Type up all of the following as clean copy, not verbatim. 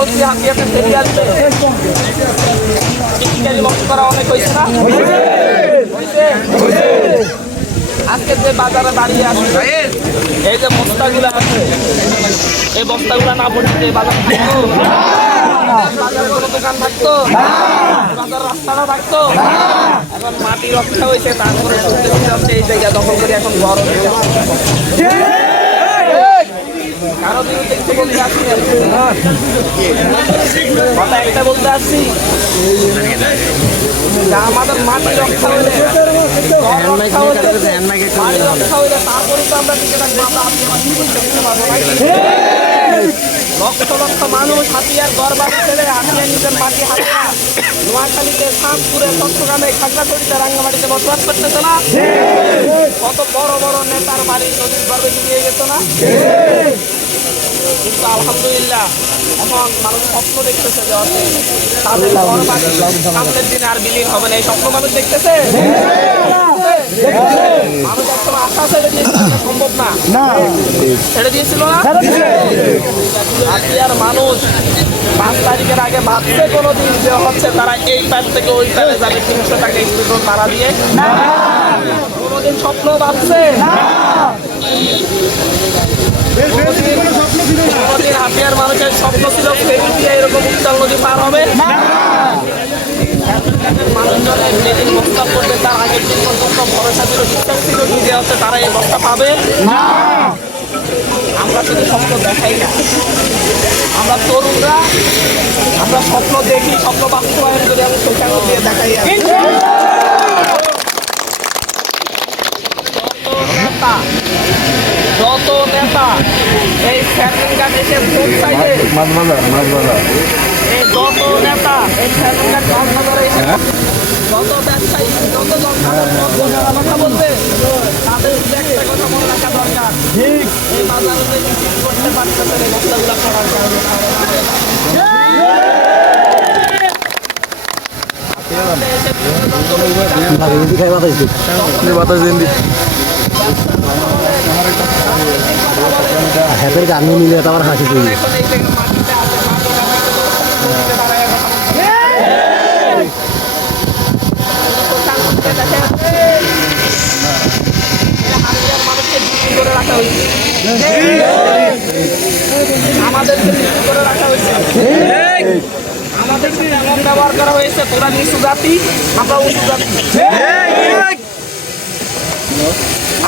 বলছি হাতিয়াতে ফেরি আসবে টিকিটারি বন্ধ করা অনেক হয়েছে না হয়েছে আজকে যে বাজারে দাঁড়িয়ে আছে এই যে বস্তাগুলো আছে এই বস্তাগুলো না পড়ছে বাজার থাকতো বাজারে কোনো দোকান থাকতো বাজার রাস্তাটা থাকতো এখন মাটি রক্ষা হয়েছে তারপরে হচ্ছে এই জায়গা দখল করে এখন ঘর কারো বিরুদ্ধে কিছু বলতে আসছি কথা একটা বলতে আসছি আমাদের মাটি রক্ষা হইলে তারপরে তো আমরা টিকে থাকবো লক্ষ লক্ষ মানুষ হাতিয়ার ঘর বাড়ি ছেড়ে হাতিয়ার নিজের মাটি হাতিয়া নোয়াখালীতে শাহপুরে চট্টগ্রামে খাগড়াছড়িতে রাঙ্গামাটিতে বসবাস করতেছে না কত বড় বড় নেতার বাড়ি নদীর গর্বে ডুবিয়ে গেছে না কিন্তু আলহামদুলিল্লাহ এখন মানুষ স্বপ্ন দেখতেছে যে তাদের ঘর বাড়ি সামনের দিনে আর বিলীন হবে না এই স্বপ্ন মানুষ দেখতেছে মানুষ একদম আশা ছেড়ে দিয়েছিল সম্ভব না ছেড়ে দিয়েছিল না আর মানুষ 5 তারিখের আগে ভাবছে কোনোদিন যে হচ্ছে তারা এই প্যাট থেকে ওই প্যাটে যাবে 300 টাকা একটু তারা দিয়ে কোনোদিন স্বপ্ন ভাবছে কোনোদিন হাতিয়ার মানুষের স্বপ্ন ছিল ফেরি দিয়ে এরকম উত্তাল নদী পার হবে মানুষজনের যেদিন বস্তা করবে তার আগের দিন পর্যন্ত ভরসা ছিল বিশ্বাস ছিল যে হচ্ছে তারা এই বস্তা পাবে আমরা শুধু স্বপ্ন দেখাই না আমরা তরুণরা আমরা স্বপ্ন দেখি স্বপ্ন বাস্তবায়ন করে আমি সেখানে দিয়ে দেখাই যত নেতা এই ফ্যামিলিঘাট এসে ভোট চাইবে এই যত নেতা এই ফ্যামিলিঘাট বাজারে এসে যত ব্যবসায়ী যত জনসাধারণ কথা বলবে তাদের একটা কথা মনে রাখা দরকার ঠিক এই বাজারে মিছিল করতে পারতেছে এই বস্তাগুলো করার কারণে হাতের গানি নিলে আমার হাসি তুলি আমাদেরকে করে রাখা হয়েছে আমাদেরকে এমন ব্যবহার করা হয়েছে তোরা নিচু জাতি আমরা উঁচু জাতি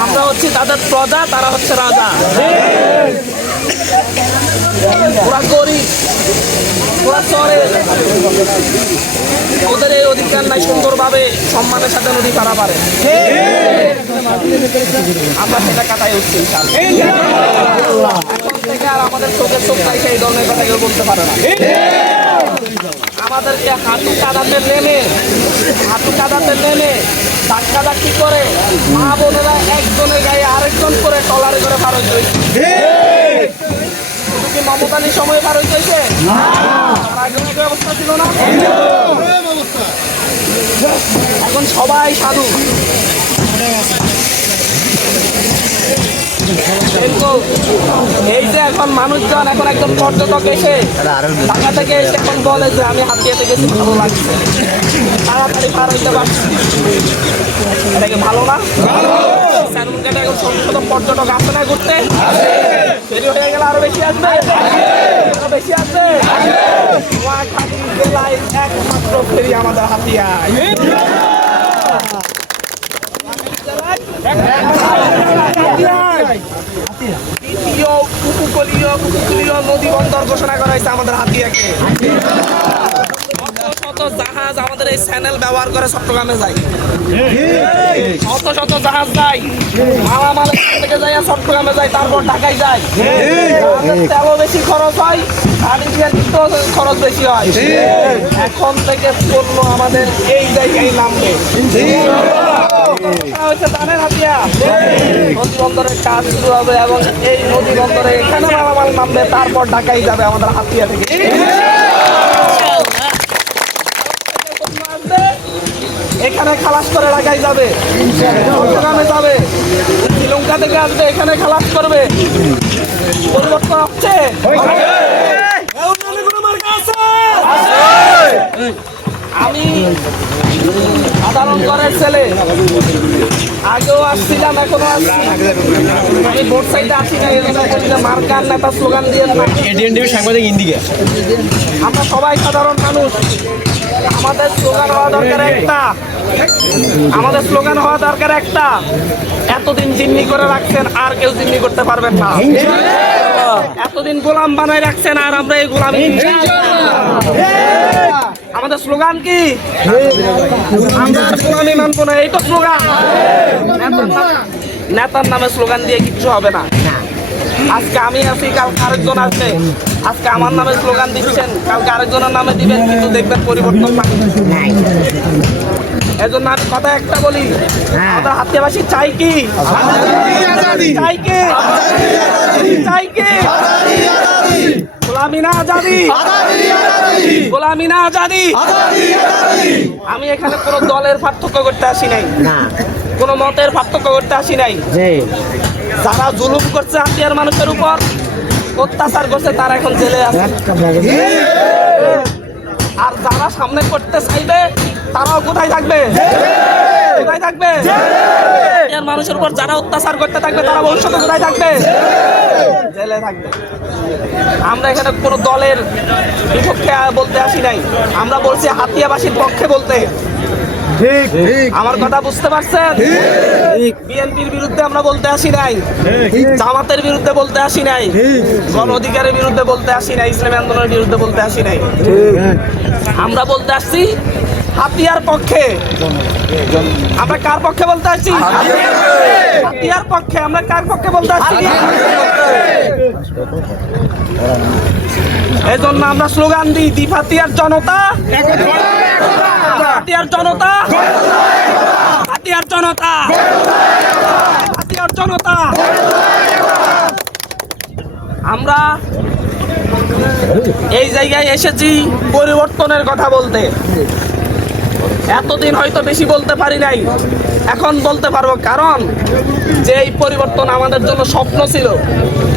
আমরা হচ্ছে তাদের প্রজা তারা হচ্ছে রাজা ওরা গরিব ওরা চরে ওদের এই অধিকার নাই সুন্দরভাবে সম্মানের সাথে নদী পারা পারে আমরা সেটা কাটাই উঠছি এখন থেকে আর আমাদের চোখের চোখ থাকে এই ধরনের কথা কেউ বলতে পারে না আমাদেরকে হাঁটু কাদাতে নেমে ধাক্কা ধাক্কি করে মা বোনেরা একজনের গায়ে আরেকজন করে টলারে করে পার হইতে হয়েছে শুধু কি মমতানির সময় পার হইতে হয়েছে অবস্থা ছিল না এখন সবাই সাধু এই যে এখন মানুষজন এখন একজন পর্যটক এসে ঢাকা থেকে এসে এখন বলে যে আমি হাতিয়াতে গেছি ভালো লাগছে তাড়াতাড়ি পার হইতে পারছি এটা কি ভালো না স্যারুনঘাটে এখন ছোট ছোট পর্যটক আসে না ঘুরতে ফেরি হয়ে গেলে আরো বেশি আসবে নোয়াখালী জেলায় একমাত্র ফেরি আমাদের হাতিয়ায় দ্বিতীয় উপকূলীয় নদী বন্দর ঘোষণা করা হয়েছে আমাদের হাতিয়াকে শত জাহাজ আমাদের এই চ্যানেল ব্যবহার করে চট্টগ্রামে যায় শত জাহাজ যায় মালামাল থেকে যায় চট্টগ্রামে যায় তারপর ঢাকায় যায় তেলও বেশি খরচ হয় খরচ বেশি হয় এখন থেকে পণ্য আমাদের এই জায়গায় নামবে নদী বন্দরের কাজ শুরু হবে এবং এই নদী বন্দরে এখানে মালামাল নামবে তারপর ঢাকায় যাবে আমাদের হাতিয়া থেকে এখানে খালাস করে ঢাকায় যাবে চট্টগ্রামে যাবে শ্রীলঙ্কা থেকে আসবে এখানে খালাস করবে পরিবর্তন হচ্ছে আমি সাধারণ ঘরের ছেলে, আগেও আসছিলাম, এখনো আসছি। আমি বোর্ড সাইডে আসি না, এই জন্য বলি যে মার্কার নেতা স্লোগান দিয়ে না। সাংবাদিক ইন্দিকে আমরা সবাই সাধারণ মানুষ, আমাদের স্লোগান হওয়া দরকার একটা, আমাদের স্লোগান হওয়া দরকার একটা, এতদিন জিম্মি করে রাখছেন আর কেউ জিম্মি করতে পারবেন না। এতদিন গোলাম বানায় রাখছেন আর আমরা এই গোলামি, আমাদের স্লোগান কি? আমরা গোলামি মানবো না, এই তো স্লোগান। নেতার নামে স্লোগান দিয়ে কিচ্ছু হবে না। আজকে আমি আছি, কালকে আরেকজন আছে। আজকে আমার নামে স্লোগান দিচ্ছেন, কালকে আরেকজনের নামে দিবেন, কিন্তু দেখবেন পরিবর্তন নাই। এজন্য আমি কথা একটা বলি, আমাদের হাতিয়াবাসী চাই কি? চাই কি? চাই কি? গোলামি না আজাদি, গোলামি না আজাদি। আমি এখানে কোনো দলের পার্থক্য করতে আসি নাই, কোনো মতের পার্থক্য করতে আসি নাই। যারা জুলুম করছে হাতিয়ার মানুষের উপর, অত্যাচার করছে, তারা এখন জেলে আছে। আর যারা সামনে করতে চাইবে তারাও কোথায় থাকবে? কোথায় থাকবে? হাতিয়ার মানুষের উপর যারা অত্যাচার করতে থাকবে তারা ভবিষ্যতে কোথায় থাকবে? জেলে থাকবে। আমরা এখানে কোনো দলের বিপক্ষে বলতে আসি নাই, আমরা বলছি হাতিয়াবাসীর পক্ষে বলতে। আমার কথা বুঝতে পারছেন? বিএনপির বিরুদ্ধে আমরা বলতে আসি নাই, জামাতের বিরুদ্ধে বলতে আসি নাই, গণ অধিকারের বিরুদ্ধে বলতে আসি নাই, ইসলামী আন্দোলনের বিরুদ্ধে বলতে আসি নাই। আমরা বলতে আসছি হাতিয়ার পক্ষে। আমরা কার পক্ষে বলতে আসছি? হাতিয়ার পক্ষে। আমরা কার পক্ষে বলতে আসছি? এই জন্য আমরা স্লোগান দিই, দ্বীপ হাতিয়ার জনতা, হাতিয়ার জনতা, হাতিয়ার জনতা, হাতিয়ার জনতা। আমরা এই জায়গায় এসেছি পরিবর্তনের কথা বলতে। এতদিন হয়তো বেশি বলতে পারি নাই, এখন বলতে পারবো, কারণ যে এই পরিবর্তন আমাদের জন্য স্বপ্ন ছিল,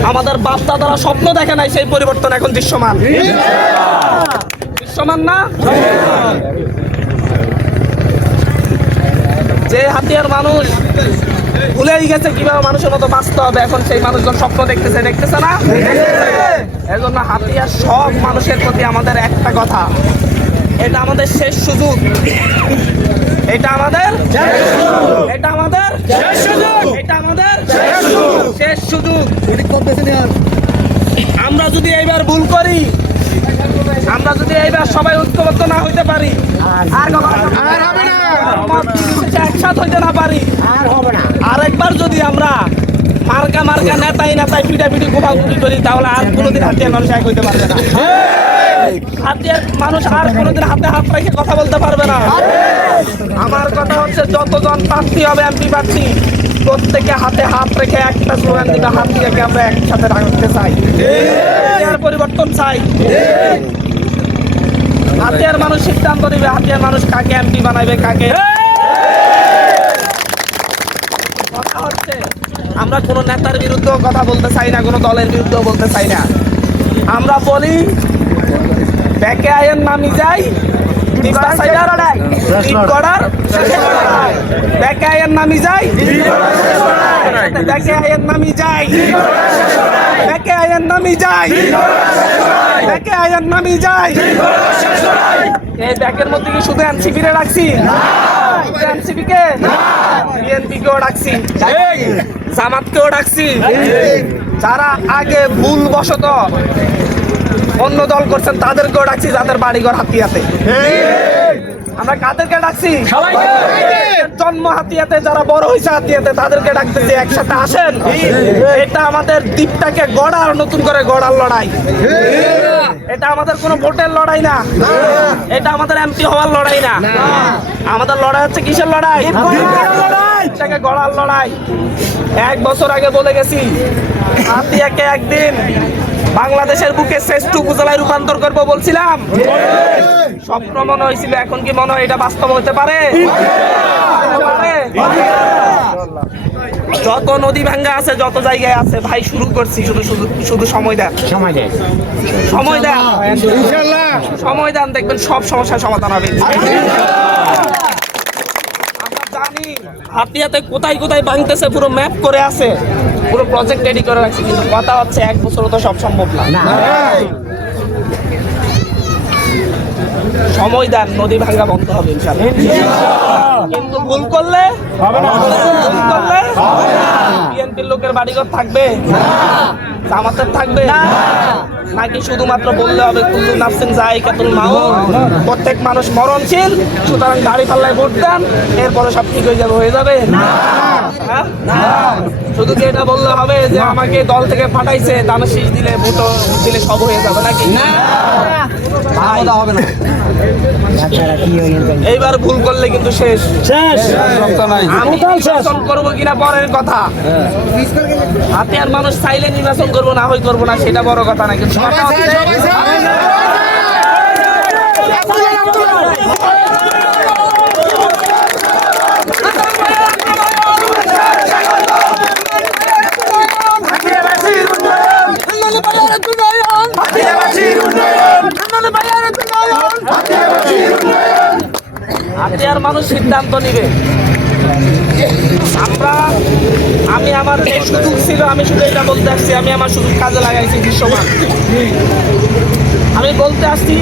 আমাদের বাপ দাদারা স্বপ্ন দেখে নাই, সেই পরিবর্তন এখন দৃশ্যমান। দৃশ্যমান না? যে হাতিয়ার মানুষ ভুলেই গেছে কিভাবে মানুষের মতো বাঁচতে হবে, এখন সেই মানুষজন স্বপ্ন দেখতেছে, দেখতেছে না? এজন্য হাতিয়ার সব মানুষের প্রতি আমাদের একটা কথা, এটা আমাদের শেষ সুযোগ, এটা আমাদের, এটা আমাদের শেষ সুযোগ, এটা আমাদের শেষ সুযোগ। আমরা যদি এইবার ভুল করি, আমরা যদি এইবার সবাই ঐক্যবদ্ধ না হইতে পারি, আর হবে না, একসাথ হইতে না পারি, আর হবে না। আরেকবার যদি আমরা মার্কা মার্কা নেতাই নেতাই পিটাপিটি কোপাকুপি করি, তাহলে আর কোনোদিন হাতিয়ার মানুষ এক হইতে পারবে না। হাতিয়ার মানুষ আর কোনোদিন হাতে হাত রেখে কথা বলতে পারবে না। আমার কথা হচ্ছে, যতজন প্রার্থী হবে এমপি প্রার্থী, প্রত্যেকে হাতে হাত রেখে একটা স্লোগান দিবে, হাতিয়াকে আমরা একসাথে রাখতে চাই, হাতিয়ার পরিবর্তন চাই। হাতিয়ার মানুষ সিদ্ধান্ত দিবে, হাতিয়ার মানুষ কাকে এমপি বানাইবে, কাকে। কথা হচ্ছে, আমরা কোনো নেতার বিরুদ্ধেও কথা বলতে চাই না, কোনো দলের বিরুদ্ধেও বলতে চাই না। আমরা বলি ব্যাকে আয়ের নামি যাই, ব্যাকে আয়ের নামি যাই, ব্যাকে আয়ের নামি যাই, ব্যাকে আয়ের নামি যাই, ব্যাকে আয়ের নামি যাই। এই ব্যাকের মধ্যে কি শুধু এনসিপি রে রাখছি? এনসিপি কে, বিএনপি কেও ডাকছি, জামাতকেও ডাকছি। যারা আগে ভুলবশত অন্য দল করছেন তাদেরকেও ডাকছি, যাদের বাড়িঘর হাতিয়াতে। আমরা কাদেরকে ডাকছি? জন্ম হাতিয়াতে, যারা বড় হয়েছে হাতিয়াতে, তাদেরকে ডাকতেছি, একসাথে আসেন। এটা আমাদের দ্বীপটাকে গড়ার, নতুন করে গড়ার লড়াই। এটা আমাদের কোনো ভোটের লড়াই না, এটা আমাদের এমপি হওয়ার লড়াই না। আমাদের লড়াই হচ্ছে কিসের লড়াই? এটাকে গড়ার লড়াই। 1 বছর আগে বলে গেছি, হাতিয়াকে একদিন বাংলাদেশের বুকে শ্রেষ্ঠ উপজেলায় রূপান্তর করবো বলছিলাম। স্বপ্ন মনে হয়েছিল, এখন কি মনে হয় এটা বাস্তব হতে পারে? যত নদী ভাঙ্গা আছে, যত জায়গায় আছে ভাই, শুরু করছি, শুধু শুধু শুধু সময় দেন, সময় দেন, সময় দেন, দেখবেন সব সমস্যার সমাধান হবে। আমরা জানি হাতিয়াতে কোথায় কোথায় ভাঙতেছে, পুরো ম্যাপ করে আছে, পুরো প্রজেক্ট রেডি করে রাখছি, কিন্তু কথা হচ্ছে 1 বছরও তো সব সম্ভব না। সময় দেন, নদী ভাঙ্গা বন্ধ হবে ইনশাআল্লাহ। কিন্তু ভুল করলে হবে না, ভুল করলে বিএনপির লোকের বাড়িঘর থাকবে, জামাতের থাকবে নাকি শুধুমাত্র বললে হবে কুল্লু নাফসিন যায়িকাতুল মাউত, প্রত্যেক মানুষ মরণশীল, সুতরাং দাড়ি পাল্লায় ভোট দেন, এরপরে সব ঠিক হয়ে যাবে? হ্যাঁ? শুধু কি এটা বললে হবে যে আমাকে দল থেকে পাঠাইছে, দানা শীষ দিলে ভোট দিলে সব হয়ে যাবে নাকি? ভাই, এইবার ভুল করলে কিন্তু শেষ। আমি নির্বাচন করবো কিনা পরের কথা, হাতিয়ার মানুষ চাইলে নির্বাচন করবো, না হয় করবো না, সেটা বড় কথা না। কিন্তু কথা হচ্ছে হাতিয়ার মানুষ সিদ্ধান্ত নিবে। আমি আমার যে সুযোগ ছিল, আমি শুধু এটা বলতে আসছি, আমি আমার সুযোগ কাজে লাগাইছি দৃশ্যমান। আমি বলতে আসছি,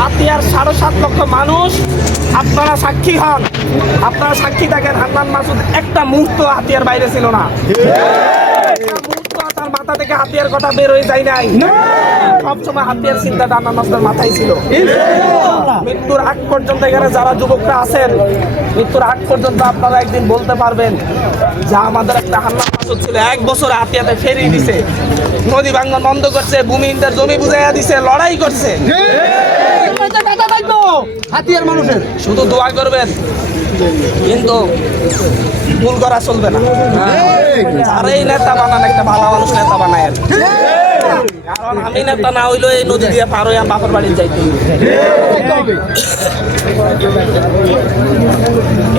হাতিয়ার 7.5 লক্ষ মানুষ, আপনারা সাক্ষী হন, আপনারা সাক্ষী থাকেন, হান্নান মাসুদ একটা মুহূর্ত হাতিয়ার বাইরে ছিল না, তার মাথা থেকে হাতিয়ার কথা বের হয়ে যায় নাই, সবসময় হাতিয়ার চিন্তাটা হান্নান মাসুদের মাথায় ছিল। মৃত্যুর আগ পর্যন্ত এখানে যারা যুবকরা আছেন, মৃত্যুর আগ পর্যন্ত আপনারা একদিন বলতে পারবেন যে আমাদের একটা হান্নান মাসুদ ছিল, 1 বছর হাতিয়াতে ফেরিয়ে দিছে, নদী ভাঙ্গন বন্ধ করছে, ভূমিহীনদের জমি বুঝাইয়া দিছে, লড়াই করছে। হাতিয়ার মানুষের শুধু দোয়া করবেন, কিন্তু ভুল করা চলবে না। যারাই নেতা বানান, একটা ভালো মানুষ নেতা বানায়, কারণ আমি নেতা না হইলো এই নদী দিয়ে পার হইয়া বাপের বাড়ি যাইতে।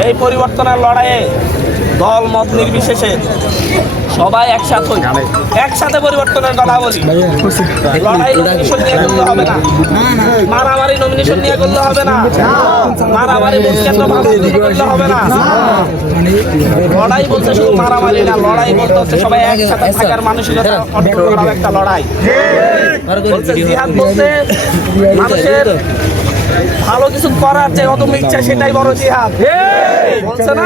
এই পরিবর্তনের লড়াইয়ে দল মত নির্বিশেষে সবাই একসাথে পরিবর্তনের কথা বলি। লড়াই নমিনেশন নিয়ে করলে হবে না, মারামারি নমিনেশন নিয়ে করলে হবে না, মারামারি কেন্দ্র করলে হবে না। লড়াই বলতে শুধু মারামারি না, লড়াই বলতে হচ্ছে সবাই একসাথে থাকার মানসিকতা অর্জন করার একটা লড়াই। জিহাদ বলতে মানুষের ভালো কিছু করার যে অদম্য ইচ্ছা, সেটাই বড় জিহাদ, বলছে না?